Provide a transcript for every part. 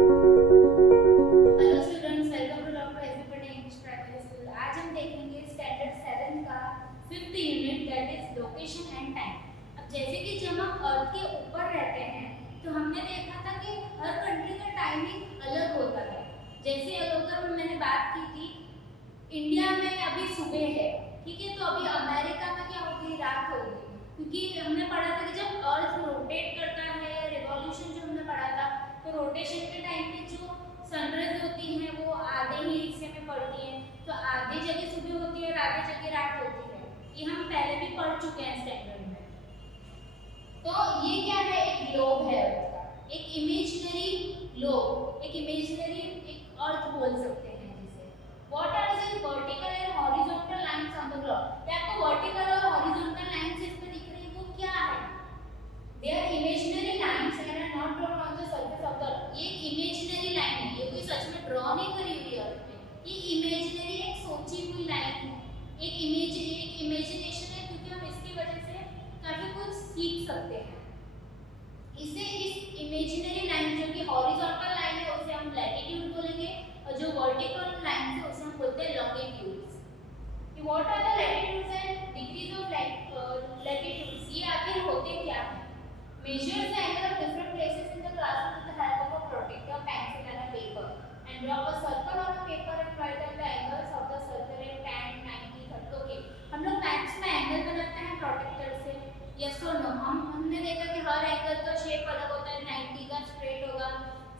Hello students, welcome to doctor S Patel English primary school. आज हम देखेंगे स्टैंडर्ड 7 का 5th unit, that is location and time. अब जैसे कि जब हम अर्थ के ऊपर रहते हैं तो हमने देखा था कि हर कंट्री का टाइमिंग अलग होता है। जैसे अगर मैंने बात की थी, इंडिया में अभी सुबह है, ठीक है, तो अभी अमेरिका में क्या होगी, रात होगी। क्योंकि हमने पढ़ा था कि जब अर्थ रोटेट करता है, रिवॉल्यूशन जो हमने पढ़ा था, तो रोटेशन के टाइम पे जो सनराइज होती है वो आधे ही हिस्से में पड़ती है, तो आधी जगह सुबह होती है और आधी जगह रात होती है। ये हम पहले भी पढ़ चुके हैं स्टैंडर्ड में। तो ये क्या है, एक ग्लोब है अर्थ का, एक इमेजिनरी ग्लोब, एक इमेजिनरी एक अर्थ बोल सकते हैं जिसे। What are the vertical and horizontal lines on the globe. ये आपको वर्टिकल और हॉरिजॉन्टल लाइंस इस पे दिख रही है, वो क्या है? They are imaginary lines and are not drawn on the surface of the earth. ये इमेजिनरी लाइन है, ये कोई सच में ड्रॉ नहीं करी हुई है अर्थ पे। ये इमेजिनरी एक सोची हुई लाइन है, एक इमेजिनेशन है, क्योंकि हम इसकी वजह से काफी कुछ सीख सकते हैं। इसे इस इमेजिनरी लाइन जो कि हॉरिजॉन्टल लाइन है उसे हम लैटिट्यूड बोलेंगे, और जो वर्टिकल लाइन है उसे हम बोलते हैं लॉन्गिट्यूड्स। कि what are the latitudes and degrees of latitudes, ये आखिर होते क्या हैं? Measure the angle of different places in the classroom with the help of a protector, pencil and a paper, and draw a circle on a paper and write down the angles of the circle at 10, 90, 30. Okay, हम लोग maths में angle बनाते हैं protector से, yes और no. हमने देखा कि हर एंगल का शेप अलग होता है, 90 का स्ट्रेट होगा,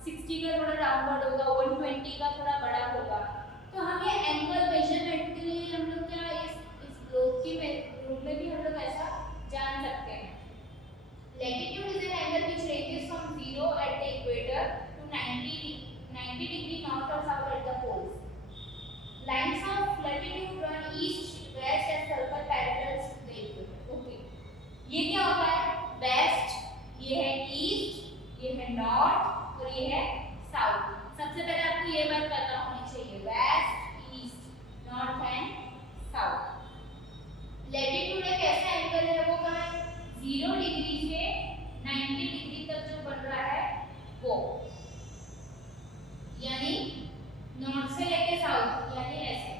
60 का थोड़ा राउंडवर्ड होगा, 120 का थोड़ा बड़ा होगा। तो हम ये एंगल मेजरमेंट के लिए हम लोग क्या इस ग्लोब की रूप में भी हम लोग ऐसा जान सकते हैं। Latitude is an angle which ranges from 0 at the equator to 90 degree north or south at the poles. Lines of latitude run east, west and circle parallel to the equator. Okay. ये क्या होता है? West, ये है east, ये है north और ये है south. सबसे पहले आपको ये बात पता होनी चाहिए, west, east, north and south. Latitude एक ऐसा एंगल है, वो कहाँ है? 0 डिग्री से 90 डिग्री तक जो बन रहा है वो, यानी नॉर्थ से लेके साउथ, यानी ऐसे,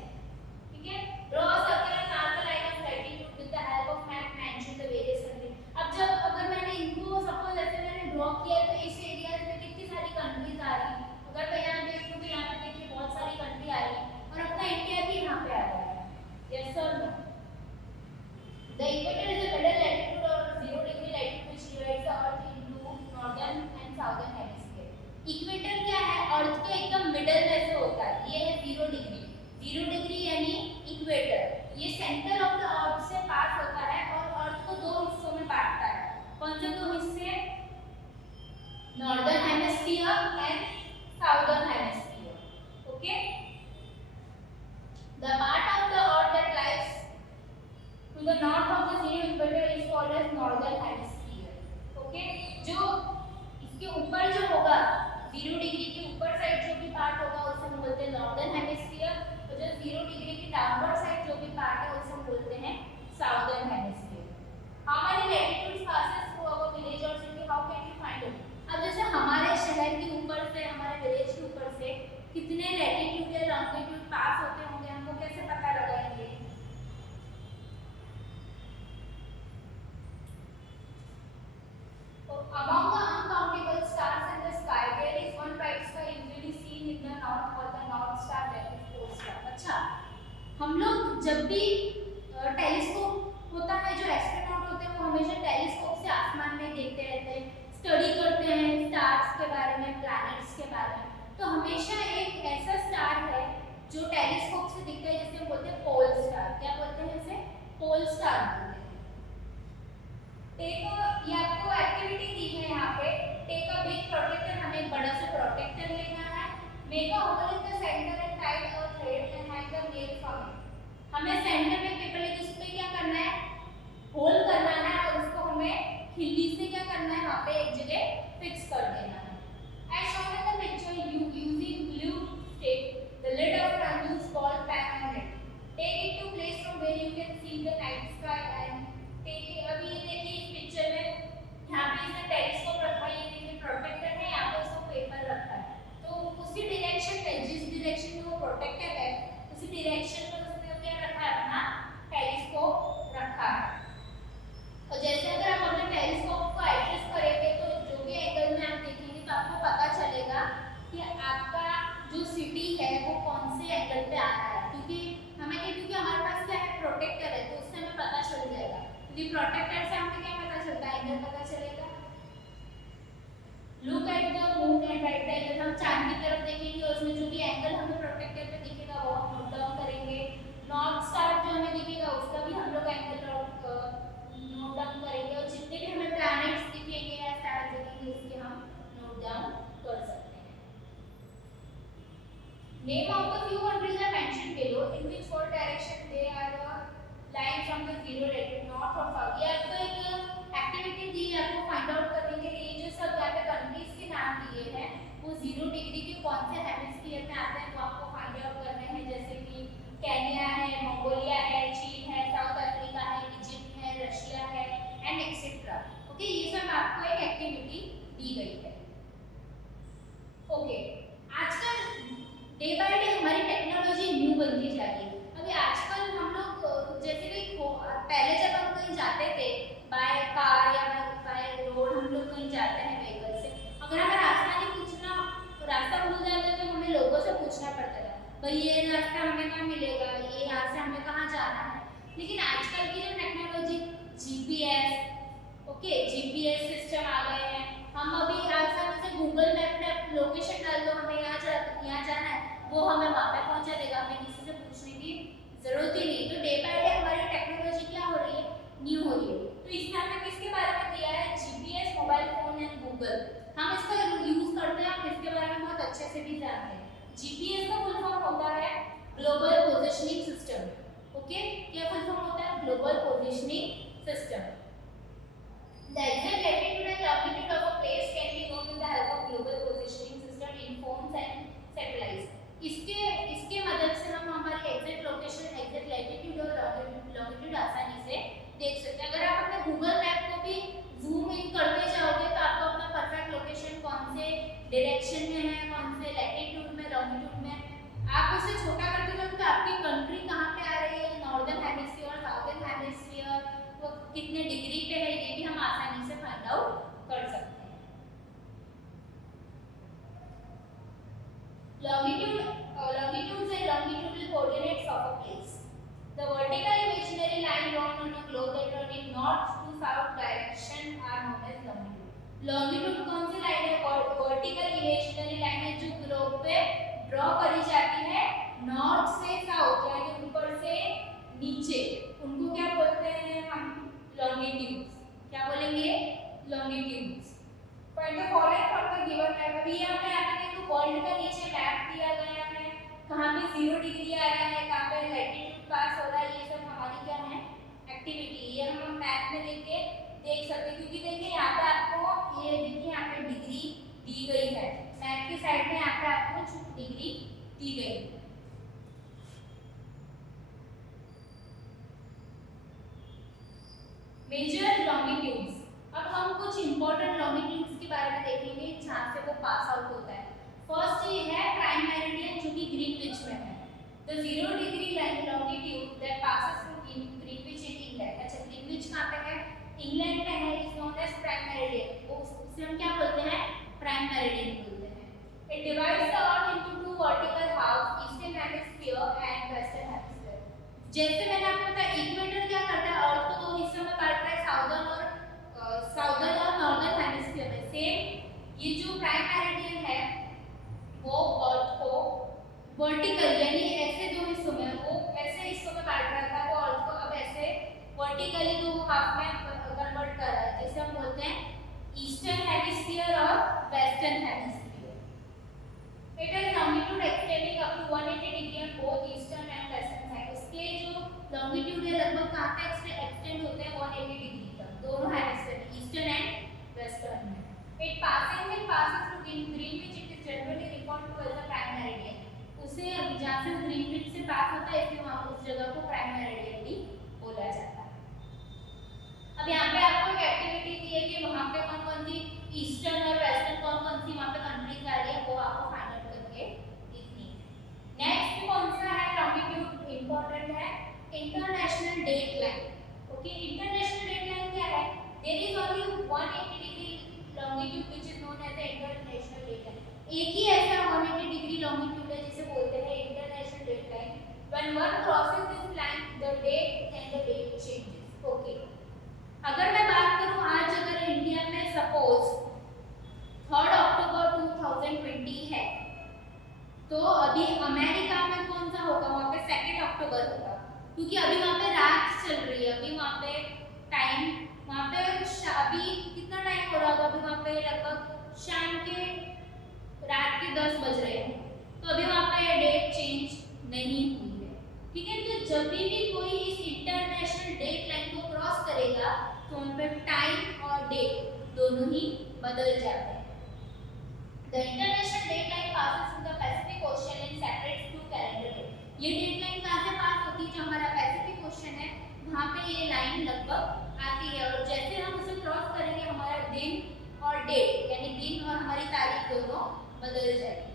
ठीक है। Draw a circle and mark the line of latitude with the help of map, mention the various country. अब जब अगर मैंने इनको सपोज ऐसे मैंने ड्रॉ किया तो इस एरिया में कितनी सारी कंट्रीज आ रही है। अगर मैं यहाँ देखूँ तो यहाँ पे देखिए बहुत सारी कंट्री आ रही है और अपना इंडिया भी यहाँ पे आ रहा है, यस और no. The equator is a middle latitude or 0 degree latitude which divides the earth into northern and southern hemisphere. Equator क्या है? अर्थ के एकदम मिडल में से होता है, ये है 0 डिग्री। 0 डिग्री यानी इक्वेटर, ये सेंटर ऑफ द अर्थ से पास होता है और अर्थ को दो हिस्सों में बांटता है। कौन से दो हिस्से? Northern hemisphere and southern hemisphere. Okay, the part of the earth that lies to the north of the zero equator is called as northern hemisphere. Okay, जो इसके ऊपर जो होगा 0 डिग्री के ऊपर साइड जो भी पार्ट होगा उसे हम बोलते हैं नॉर्दर्न हेमिस्फीयर, और जो 0 डिग्री के डाउनवर्ड साइड जो भी पार्ट है उसे हम बोलते हैं southern hemisphere. How many latitudes passes through our village or city? How can we find it? अब जैसे हमारे शहर के ऊपर से, हमारे विलेज के ऊपर से कितने लैटिट्यूड या लॉन्गिट्यूड पास होते होंगे, हमको कैसे पता लगाएंगे? Among the uncountable stars in the sky, there is one bright star usually seen in the north called the North Star, that is pole star. अच्छा, हम लोग जब भी टेलीस्कोप होता है, जो एस्ट्रोनॉट होते हैं वो हमेशा टेलीस्कोप से आसमान में देखते रहते हैं, स्टडी करते हैं स्टार्स के बारे में, प्लैनेट्स के बारे में। तो हमेशा एक ऐसा स्टार है जो टेलीस्कोप से दिखता है, जिसे हम बोलते हैं पोल स्टार। क्या बोलते हैं इसे? पोल स्टार बोलते हैं। ये आपको एक्टिविटी दी है यहाँ पे, टेक अ बिग प्रोटेक्टर, हमें एक बड़ा सा प्रोटेक्टर लेना है। Make a hole in the centre and tie a thread and hang the nail from it. हमें सेंटर में पेपर लेके उस पे क्या करना है? होल करना है और उसको हमें खिल्ली से क्या करना है? वहाँ पे एक जगह फिक्स कर देना है। As shown in the picture, using glue stick, the lid of an unused ball pen on it. Take it to place from where you can see the night sky and take it. अभी ये देखिए इस picture में, यहाँ पे इसने telescope रखा है, ये देखिए प्रोटेक्टर है, यहाँ पे उसको पेपर रखा है। Name of the few countries are mentioned below in which what direction they are line from the zero latitude north or south. ये आपको एक एक्टिविटी दी है आपको फाइंड आउट करने के लिए जो सब यहाँ पे कंट्रीज के नाम दिए हैं वो 0 डिग्री के कौन से हेमिस्फीयर में आते हैं वो आपको फाइंड आउट करने हैं, जैसे कि केन्या है, मंगोलिया है, चीन है, साउथ अफ्रीका है, इजिप्ट है, रशिया है एंड एक्सेट्रा। ओके, ये सब आपको एक एक्टिविटी दी गई है। ओके, आजकल डे बाय डे हमारी टेक्नोलॉजी न्यू बनती जा रही है। अभी आजकल हम लोग जैसे भी पहले जब हम कहीं जाते थे बाय कार या बाय रोड हम लोग कहीं जाते हैं व्हीकल से, अगर हमें रास्ता नहीं पूछना, रास्ता भूल जाते तो हमें लोगों से पूछना पड़ता था भाई ये रास्ता हमें कहाँ मिलेगा, ये यहाँ से हमें कहाँ जाना है। लेकिन आजकल की जो technology GPS, okay, GPS system आ गए हैं। हम अभी आसानी से गूगल मैप में लोकेशन डाल दो हमें यहाँ जाना है, वो हमें वहाँ पे पहुँचा देगा, हमें किसी से पूछने की जरूरत ही नहीं। तो डे बाय डे हमारी टेक्नोलॉजी क्या हो रही है, न्यू हो रही है। तो इसमें हमें किसके बारे में दिया है, GPS, mobile phone and Google. हम इसका यूज करते हैं, हम इसके बारे में बहुत अच्छे से भी जानते हैं। जीपीएस का फुल फॉर्म होता है ग्लोबल पोजिशनिंग सिस्टम। ओके, क्या फुल फॉर्म होता है, global positioning system. The exact latitude and longitude of a place can be known with the help of global positioning system in phones and satellites. इसके मदद से हम हमारी exact location, exact latitude और longitude आसानी से देख सकते हैं। अगर आप अपने गूगल मैप को भी जूम इन करते जाओगे तो आपको अपना परफेक्ट लोकेशन कौन से डायरेक्शन में है, कौन से लैटिट्यूड में, लॉन्गिट्यूड में, आप उसे छोटा करते जाओगे तो आपकी कंट्री कहाँ पे आ रही है, नॉर्दर्न हेमिस्फीयर, साउदर्न हेमिस्फीयर, वो कितने डिग्री पे है, ये भी हम आसानी से फाइंड आउट कर सकते हैं। Longitude and longitudinal coordinates of a place. The vertical imaginary line drawn on a globe that run in north to south direction are known as longitude. Longitude कौन सी लाइन है, वर्टिकल इमेजिनरी लाइन है जो globe पे draw करी जाती है north से south यानी ऊपर से नीचे, उनको क्या बोलते हैं हम, लॉन्गिट्यूड्स। क्या बोलेंगे, longitudes. Find the following from the given map. अभी यहाँ पे आपने देखो वर्ल्ड का नीचे मैप दिया गया है, कहाँ पे 0 डिग्री आ रहा है, कहाँ पे लैटिट्यूड पास हो रहा है, ये सब हमारी क्या है, एक्टिविटी। ये हम मैप में लिख के देख सकते हैं, क्योंकि देखिए यहाँ पे आपको ये देखिए यहाँ पे डिग्री दी गई है, मैप की साइड में यहाँ पे आपको डिग्री दी गई है। Major longitudes. अब हम कुछ इंपॉर्टेंट लॉन्गिट्यूड्स के बारे में देखेंगे जहाँ से वो पास आउट होता है। फर्स्ट ये है प्राइम मेरिडियन जो कि ग्रीनविच में है। The 0 degree longitude that passes through Greenwich in England. अच्छा, ग्रीनविच कहाँ पे है, इंग्लैंड में है, is known as prime meridian. वो उसे हम क्या बोलते हैं, प्राइम मेरिडियन बोलते हैं। It divides the earth into 2 vertical half, eastern hemisphere and western hemisphere. जैसे मैंने आपको बताया इक्वेटर क्या करता है, अर्थ को 2 हिस्सों में बांटता है, साउदर्न और नॉर्दर्न हेमिस्फीयर में। सेम ये जो प्राइम मेरिडियन है वो अर्थ को वर्टिकल यानी ऐसे 2 हिस्सों में, वो ऐसे हिस्सों में बांट रहा था, वो अर्थ को अब ऐसे वर्टिकली 2 हाफ में कन्वर्ट कर रहा है, जिसे हम बोलते हैं ईस्टर्न हेमिस्फीयर और western hemisphere. It is longitude extending up to 180 degree on both eastern and western side. उसके जो लॉन्गिट्यूड है लगभग कहां तक एक्सटेंड होते हैं, 180 डिग्री तक, दोनों हेमिस्फीयर ईस्टर्न एंड वेस्टर्न में। It passes through Greenwich, it is generally referred to as a prime meridian। उसे जहाँ से ग्रीनविच से पास होता है इसलिए वहाँ उस जगह को प्राइम मेरिडियन भी बोला जाता है। अब यहाँ पे आपको एक एक्टिविटी दी है कि वहाँ पे कौन कौन सी ईस्टर्न और वेस्टर्न कौन कौन सी वहाँ पे कंट्रीज आ रही है, वो आपको फाइंड आउट करके लिखनी है। नेक्स्ट कौन सा है लॉन्गिट्यूड, इंपॉर्टेंट है, international date line. Okay, international date line क्या है, there is only 180 degree longitude which is known as the international date line. एक ही ऐसा 180 डिग्री लॉन्गिट्यूड है जिसे बोलते हैं international date line. When one crosses this line the date and the date changes. Okay, अगर मैं बात करूं आज अगर इंडिया में सपोज 3 अक्टूबर 2020 है तो अभी अमेरिका में कौन सा होगा, वहाँ पे 2 अक्टूबर होगा, क्योंकि अभी वहाँ पे रात चल रही है, अभी वहाँ पे टाइम, वहाँ पे अभी कितना टाइम हो रहा होगा, अभी वहाँ पे लगभग शाम के रात के 10 बज रहे हैं, तो अभी वहाँ पे डेट चेंज नहीं हुई है। ठीक है, तो जब भी कोई इस इंटरनेशनल डेट लाइन को क्रॉस करेगा तो वहाँ पे टाइम और डेट दोनों ही बदल जाते हैं। The international date line passes in the Pacific Ocean and separates two calendar days. ये डेट लाइन कहाँ से पास होती है? जो हमारा पैसिफिक ओशन है वहाँ पे ये लाइन लगभग आती है और जैसे हम उसे क्रॉस करेंगे हमारा दिन और डेट यानी दिन और हमारी तारीख दोनों बदल जाएगी।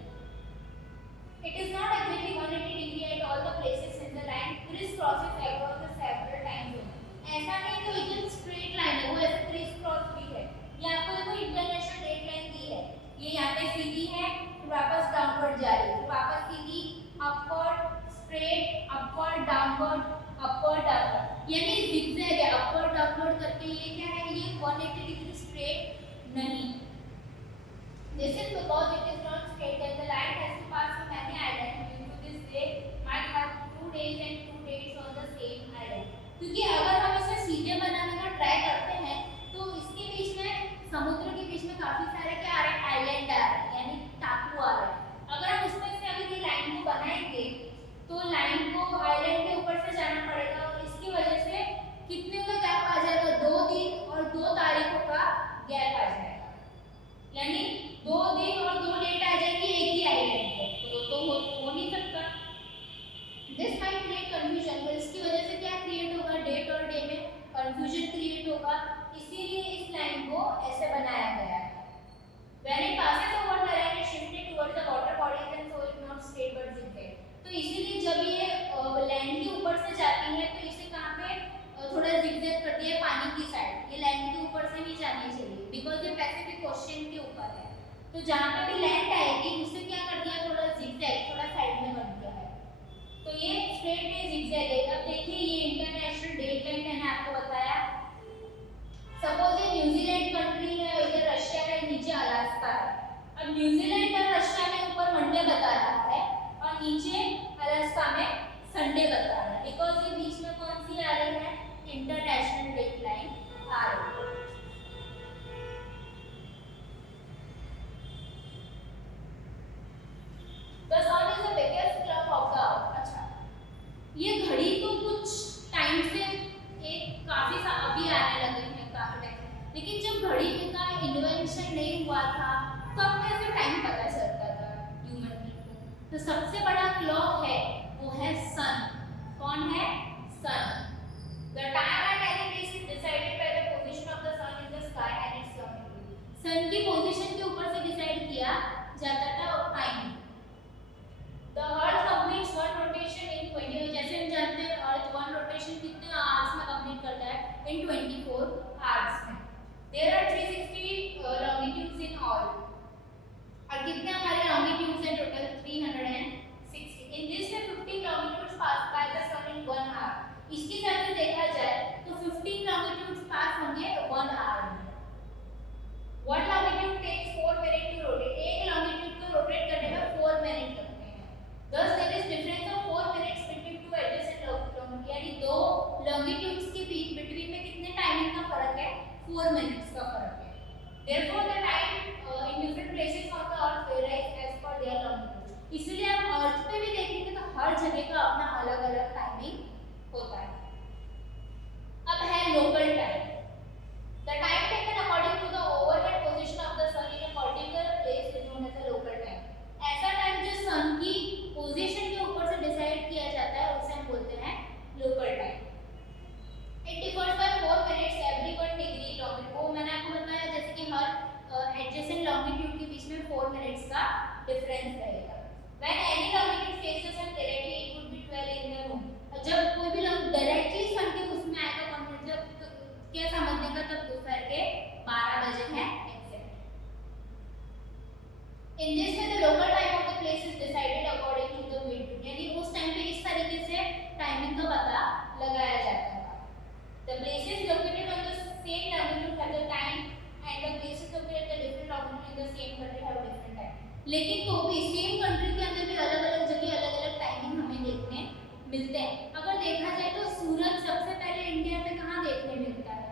It is not exactly 180 degree at all the places in the line crisscrosses across the several time zones. ऐसा नहीं कि एकदम स्ट्रेट लाइन है, वो ऐसे क्रिस क्रॉस भी है। ये आपको देखो इंटरनेशनल डेट लाइन दी है, ये यहाँ पे सीधी है, वापस डाउनवर्ड जा रही है, वापस सीधी, upward, straight, upward, downward, upward, downward, यानी जिगजैग है, अपवर्ड डाउनवर्ड करके। ये क्या है? ये 180 डिग्री स्ट्रेट नहीं। This is because it is not straight and the line has to pass through many islands. Due to this, they might have 2 days and 2 dates on the same island. क्योंकि अगर हम इसे सीधे बनाने का try करते हैं तो इसके बीच में, समुद्र के बीच में काफी सारे क्या आ रहे हैं? आइलैंड आ रहे हैं, यानी टापू आ रहे हैं। अगर हम उसमें से अगर ये लाइन को बनाएंगे तो लाइन को आइलैंड के ऊपर से जाना पड़ेगा और इसकी वजह से कितने का गैप आ जाएगा? 2 दिन और 2 तारीखों का गैप आ जाएगा, यानी 2 दिन और 2 डेट आ जाएगी एक ही आइलैंड पे, तो हो नहीं सकता। दिस माइट क्रिएट कंफ्यूजन, तो इसकी वजह से क्या क्रिएट होगा? डेट और डे में कंफ्यूजन क्रिएट होगा, इसीलिए इस लाइन को ऐसे बनाया गया है। When it passes over the line, it shifted towards the water bodies and so it not straight but zigzag. तो इसीलिए जब ये लैंड के ऊपर से जाती है तो इसे कहाँ पे थोड़ा जिगजैग करती है? पानी की साइड। ये लैंड के ऊपर से नहीं जानी चाहिए बिकॉज ये पैसिफिक ओशन के ऊपर है, तो जहाँ पे भी लैंड आएगी उससे क्या कर दिया? थोड़ा जिगजैग, थोड़ा साइड में बन गया है, तो ये स्ट्रेट में जिगजैग है। अब देखिए ये इंटरनेशनल डेट लाइन मैंने आपको बताया। सपोज ये न्यूजीलैंड कंट्री है, इधर रशिया है, नीचे अलास्का है। अब न्यूजीलैंड और रशिया में ऊपर मंडे बता रहा है और नीचे अलास्का में संडे बता रहा है, बिकॉज ये बीच में कौन सी आ रही है? इंटरनेशनल डेट लाइन आ रही है। The sun is the biggest clock of the earth. अच्छा, ये घड़ी तो कुछ टाइम से एक काफी अभी आने लगे हैं काफी टाइम, लेकिन जब घड़ी का इन्वेंशन नहीं हुआ था तब कैसे टाइम पता चलता था ह्यूमन बीइंग को? तो सबसे बड़ा क्लॉक है वो है सन। कौन है? सन। The time at any place is decided by the position of the sun in the sky and its longitude. सन की पोजीशन के ऊपर से डिसाइड किया जाता था time. The Earth completes one rotation in 20, जैसे हम जानते हैं Earth one rotation कितने आवर्स में कंप्लीट करता है? In 24 आवर्स में। There are 360 longitudes in all. और कितने हमारे longitudes हैं टोटल? 360. In this में 15 longitudes pass by the sun in 1 hour. इसके साथ देखा जाए तो 15 longitudes पास होंगे 1 hour में। One longitude takes 4 minutes to rotate. एक longitude को रोटेट करने में 4 मिनट लगते हैं। Thus there is difference of 4 minutes between two adjacent longitudes, यानी दो longitudes के बीच बिटवीन में कितने टाइमिंग का फर्क है? 4 मिनट्स का फर्क है। Therefore the time in different places on the earth varies as per their longitude. इसलिए आप अर्थ पे भी देखेंगे तो हर जगह का अपना अलग-अलग टाइमिंग होता है। अब है local time. The time taken according to the overhead position of the sun in a particular place is known as a local time. ऐसा टाइम जो सन की पोजीशन के ऊपर से डिसाइड किया जाता है उसे हम बोलते हैं local time. It differs by 4 minutes every 1 degree longitude. वो मैंने आपको बताया जैसे कि हर एडजेसेंट लॉन्गिट्यूड के बीच में 4 मिनट्स का डिफरेंस रहेगा। When any longitude faces sun directly, it would be 12 in the noon. जब कोई भी डायरेक्टली सन के उसमें आएगा कौन? जब क्या समझने का? तब दोपहर के 12 बजे है exact. In this way the local time of the place is decided according to the wind, यानी उस टाइम पे इस तरीके से टाइमिंग का पता लगाया जाता है। The places located on the same longitude have the time and the places located at the different longitude in the same country have different time. लेकिन तो भी सेम कंट्री के अंदर भी अलग-अलग जगह अलग-अलग टाइमिंग हमें देखने मिलते हैं। अगर देखा जाए तो सूरज सबसे पहले इंडिया में कहाँ देखने मिलता है?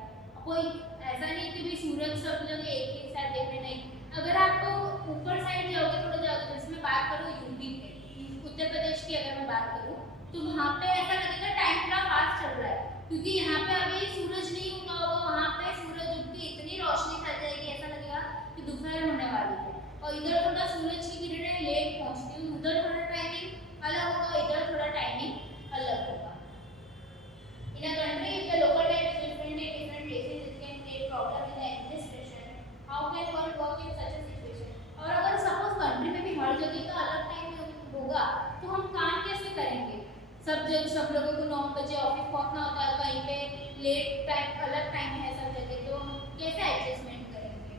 कोई ऐसा नहीं कि भी सूरज सब जगह एक ही साथ देखने नहीं। अगर आप ऊपर साइड जाओगे, थोड़ा जाओगे तो इसमें बात करो यूपी पे, तो वहाँ पे ऐसा लगेगा टाइम थोड़ा फास्ट चल रहा है, क्योंकि यहाँ पे अभी सूरज नहीं उगा होगा, वहाँ पे सूरज उग के इतनी रोशनी फैल जाएगी, ऐसा लगेगा कि दोपहर होने वाली है। और इधर थोड़ा सूरज की किरणें लेट पहुँचती है, उधर थोड़ा टाइमिंग अलग होगा, इधर थोड़ा टाइमिंग अलग होगा। In a country, if the local time is different in different places, it can create problem in the administration. How can one work in such a situation? और अगर सपोज कंट्री में भी हर जगह का अलग टाइम होगा, तो हम काम कैसे करेंगे? सब लोगों को 9 बजे ऑफिस पहुंचना होता है, कहीं पे लेट टाइम अलग टाइम है सब जगह, तो हम कैसे एडजस्टमेंट करेंगे?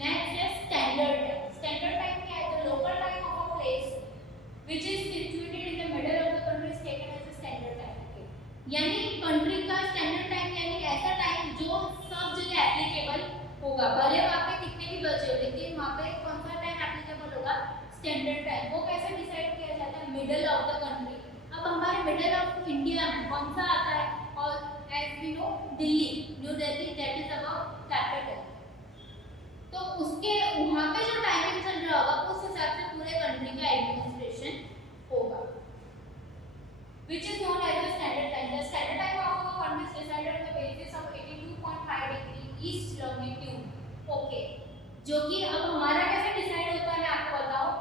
नेक्स्ट है स्टैंडर्ड टाइम। स्टैंडर्ड टाइम क्या है? तो local time of a place which is situated in the middle of the country is taken as a standard time. Okay. यानी कंट्री का स्टैंडर्ड टाइम यानी ऐसा टाइम जो सब जगह एप्लीकेबल होगा, भले वहाँ पे कितने भी बजे हो, लेकिन वहाँ पे कौन सा टाइम एप्लीकेबल होगा? Standard time. वो कैसे डिसाइड किया जाता है? Middle of the country. अब हमारे मिडल ऑफ इंडिया में कौन सा आता है? और as we know Delhi, new Delhi, that is our capital. तो उसके वहाँ पे जो टाइमिंग चल रहा होगा उस हिसाब से पूरे कंट्री का एडमिनिस्ट्रेशन होगा, which is known as the standard time. The standard time of our country is decided on the basis of 82.5 degree east longitude. Okay. जो कि अब हमारा कैसे डिसाइड होता है मैं आपको बताऊं।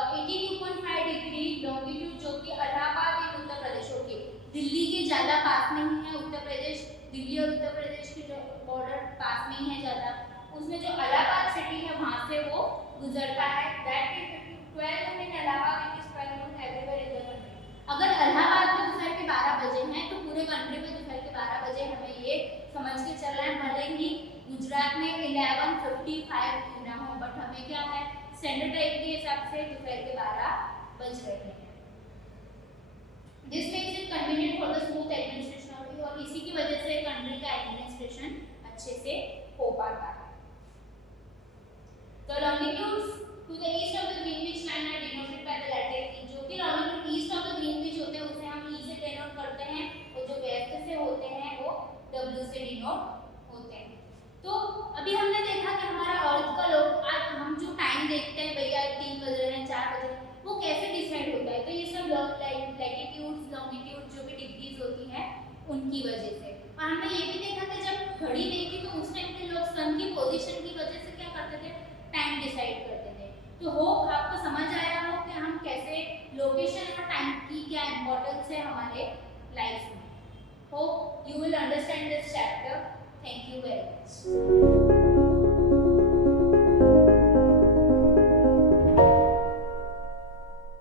82.5 डिग्री लॉन्गिट्यूड जो कि इलाहाबाद इन उत्तर प्रदेश, ओके, दिल्ली के ज़्यादा पास में ही है उत्तर प्रदेश, दिल्ली और उत्तर प्रदेश के जो बॉर्डर पास में ही है ज़्यादा, उसमें जो इलाहाबाद सिटी है वहाँ से वो गुजरता है। That is 12 noon in Allahabad, it is 12 noon everywhere in the country. अगर इलाहाबाद में दोपहर के 12 बजे हैं तो पूरे कंट्री में दोपहर के 12 बजे हमें ये समझ के चलना है, भले ही गुजरात में 11:55 क्यों ना हो, बट हमें क्या है स्टैंडर्ड टाइम के हिसाब से दोपहर के 12 बज रहे हैं। This makes it convenient for the smooth administration of you, और इसी की वजह से कंट्री का एडमिनिस्ट्रेशन अच्छे से हो पाता है। The longitudes to the east of the Greenwich line are denoted by the letter E. जो भी longitude east of the Greenwich होते हैं उसे हम E से डिनोट करते हैं, और जो वेस्ट से होते हैं वो W से डिनोट होते हैं। तो अभी हमने देखा कि हमारा अर्थ का लोग आज हम जो टाइम देखते हैं भैया 3 बज रहे हैं 4 बज रहे हैं, वो कैसे डिसाइड होता है? तो ये सब लैटिट्यूड्स लॉन्गिट्यूड जो भी डिग्रीज होती है उनकी वजह से। और हमने ये भी देखा कि जब घड़ी देखी तो उस टाइम के लोग सन की पोजीशन की वजह से क्या करते थे? टाइम डिसाइड करते थे। तो होप आपको समझ आया हो कि हम कैसे लोकेशन और टाइम की क्या इंपॉर्टेंस है हमारे लाइफ में। Hope you will understand this chapter. Thank you very much.